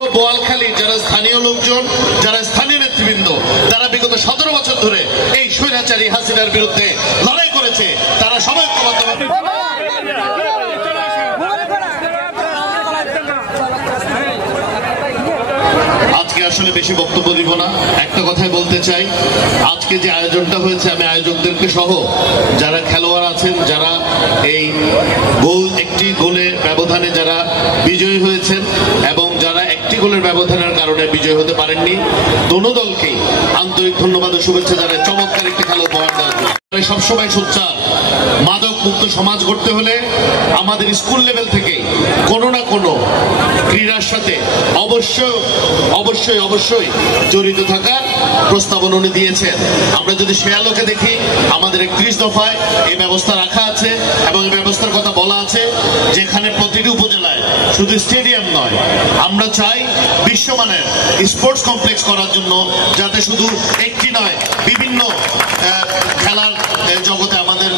বোয়ালখালী যারা স্থানীয় লোকজন, যারা স্থানীয় নেতৃবৃন্দ, তারা বিগত 17 বছর ধরে এই স্বৈরাচারী হাসিনার বিরুদ্ধে লড়াই করেছে, তারা সবাই ঐক্যবদ্ধভাবে আজকে আসলে বেশি বক্তব্য দিব না, একটা কথাই বলতে চাই। আজকে যে আয়োজনটা হয়েছে, আমি আয়োজকদেরকে সহ যারা খেলোয়াড় আছেন, যারা এই একটি গোলের ব্যবধানে যারা বিজয়ী হয়েছেন এবং যারা একটি গোলের ব্যবধানের কারণে বিজয়ী হতে পারেননি, দোনো দলকেই আন্তরিক ধন্যবাদ ও শুভেচ্ছা জানাই। চমৎকার একটি খেলা উপহার দেওয়ার জন্য সবসময় সোচ্চার। মাদক মুক্ত সমাজ গড়তে হলে আমাদের স্কুল লেভেল থেকেই কোনো না কোনো ক্রীড়ার সাথে অবশ্যই জড়িত থাকার প্রস্তাবনা উনি দিয়েছেন। আমরা যদি সে আলোকে দেখি, আমাদের 31 দফায় এই ব্যবস্থা রাখা আছে এবং এই ব্যবস্থার কথা বলা আছে, যেখানে প্রতিটি উপজেলায় শুধু স্টেডিয়াম নয়, আমরা চাই বিশ্বমানের স্পোর্টস কমপ্লেক্স করার জন্য, যাতে শুধু একটি নয়, বিভিন্ন খেলার জগতে আমাদের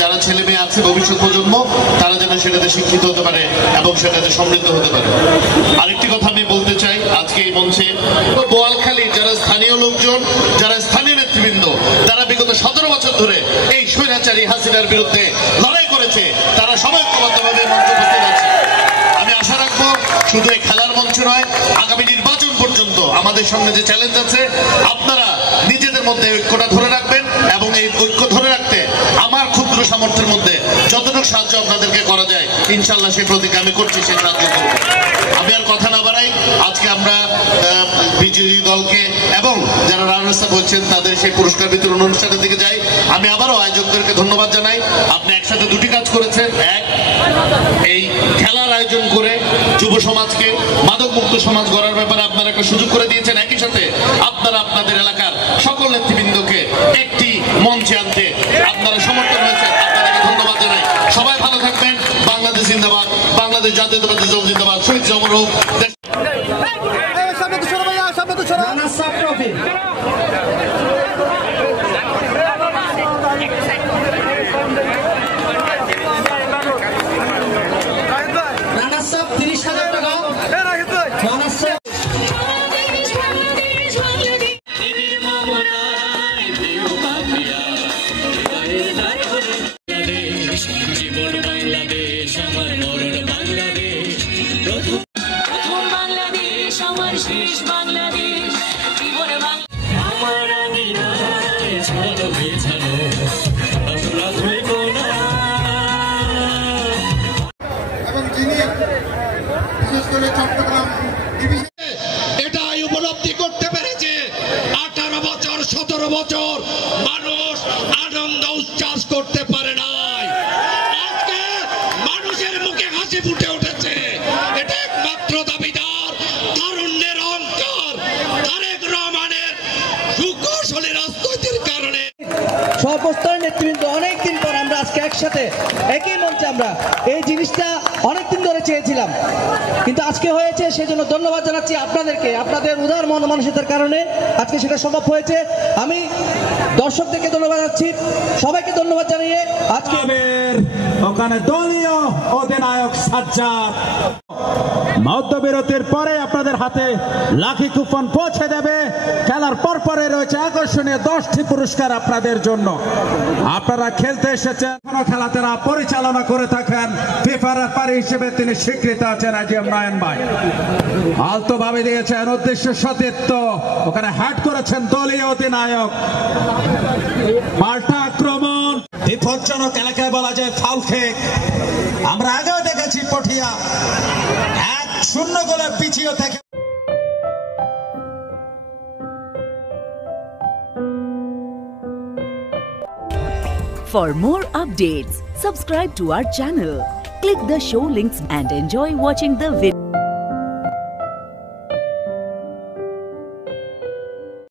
যারা ছেলে মেয়ে আছে, ভবিষ্যৎ প্রজন্ম, তারা যেন সেটাতে শিক্ষিত হতে পারে এবং সেটাতে সমৃদ্ধ হতে পারে। আরেকটি কথা আমি বলতে চাই আজকে এই মঞ্চে, বোয়ালখালী যারা স্থানীয় লোকজন, যারা স্থানীয় নেতৃবৃন্দ, তারা বিগত 17 বছর ধরে এই স্বৈরাচারী হাসিনার বিরুদ্ধে লড়াই করেছে, তারা সবাই ঐক্যবদ্ধভাবে মঞ্চে উপস্থিত আছে। আমি আশা রাখবো শুধু এই খেলার মঞ্চ নয়, আগামী নির্বাচন পর্যন্ত আমাদের সঙ্গে যে চ্যালেঞ্জ আছে, আপনারা নিজেদের মধ্যে ঐক্যটা ধরে রাখবেন এবং এই ঐক্য ধরে রাখতে আমার ক্ষুদ্র সামর্থ্যের মধ্যে যতটুকু সাহায্য আপনাদেরকে করা যায়, ইনশাল্লাহ সেই প্রতিজ্ঞা আমি করছি, সেই সাহায্য করব। আমি আর কথা না বাড়াই, আজকে আমরা বিজয়ী দলকে এবং যারা রানার্স আপ হচ্ছেন তাদের সেই পুরস্কার বিতরণ অনুষ্ঠানের দিকে যাই। আমি আবারও আয়োজকদেরকে ধন্যবাদ জানাই। আপনি একসাথে দুটি কাজ করেছেন। এক, এই খেলার আয়োজন করে যুব সমাজকে মাদক মুক্ত সমাজ গড়ার ব্যাপারে আপনারা একটা সুযোগ করে দিয়েছেন। একই সাথে আপনারা আপনাদের এলাকার সকল নেতৃবৃন্দকে একটি মঞ্চে আনতে আপনারা সমর্থন হয়েছেন, আপনাদেরকে ধন্যবাদ জানাই। সবাই ভালো থাকবেন। বাংলাদেশ জিন্দাবাদ, বাংলাদেশ জাতীয়তাবাদী দল জিন্দাবাদ, শহীদ জমর হোক। এটাই উপলব্ধি করতে পেরেছে 18 বছর 17 বছর মানুষ আনন্দ উচ্ছ্বাস করতে পারে নাই। আজকে মানুষের মুখে হাসি ফুটে উঠেছে। এটা একমাত্র দাবিদার তারুণ্যের অহংকার, তারেক রহমানের সুকৌশলী রাজনীতির কারণে। সর্বস্তরের নেতৃবৃন্দ, অনেকদিন পর আমরা আজকে একসাথে একই মঞ্চে আমরা এই জিনিসটা অনেকদিন ধরে চেয়েছিলাম, কিন্তু আজকে হয়েছে। সেজন্য ধন্যবাদ জানাচ্ছি আপনাদেরকে, আপনাদের উদার মন মানসিকতার কারণে আজকে সেটা সম্ভব হয়েছে। আমি দর্শকদেরকে ধন্যবাদ জানাচ্ছি, সবাইকে ধন্যবাদ জানিয়ে আজকে ওখানে দলীয় অধিনায়ক সাজ্জাদ মধ্যবিরতির পরে আপনাদের হাতে লাকি কুপন পৌঁছে দেবে। খেলার পরে রয়েছে আকর্ষণীয় 10টি পুরস্কার আপনাদের জন্য। আপনারা খেলতে এসেছেন, খেলাতে পরিচালনা করে থাকেন ফিফার রেফারি হিসেবে তিনি স্বীকৃত আছেন আজিম নয়ন ভাই। আলতো ভাবে দিয়েছেন, উদ্দেশ্য সতীর্থ, ওখানে হ্যাট করেছেন দলীয় অধিনায়ক। পাল্টা আক্রমণ বিপজ্জনক এলাকায় বলা যায় ফাউল কিক। আমরা আগেও দেখেছি পটিয়া 1-0 গোলে পিছিয়ে থেকে। For more updates, subscribe to our channel, click the show links and enjoy watching the video.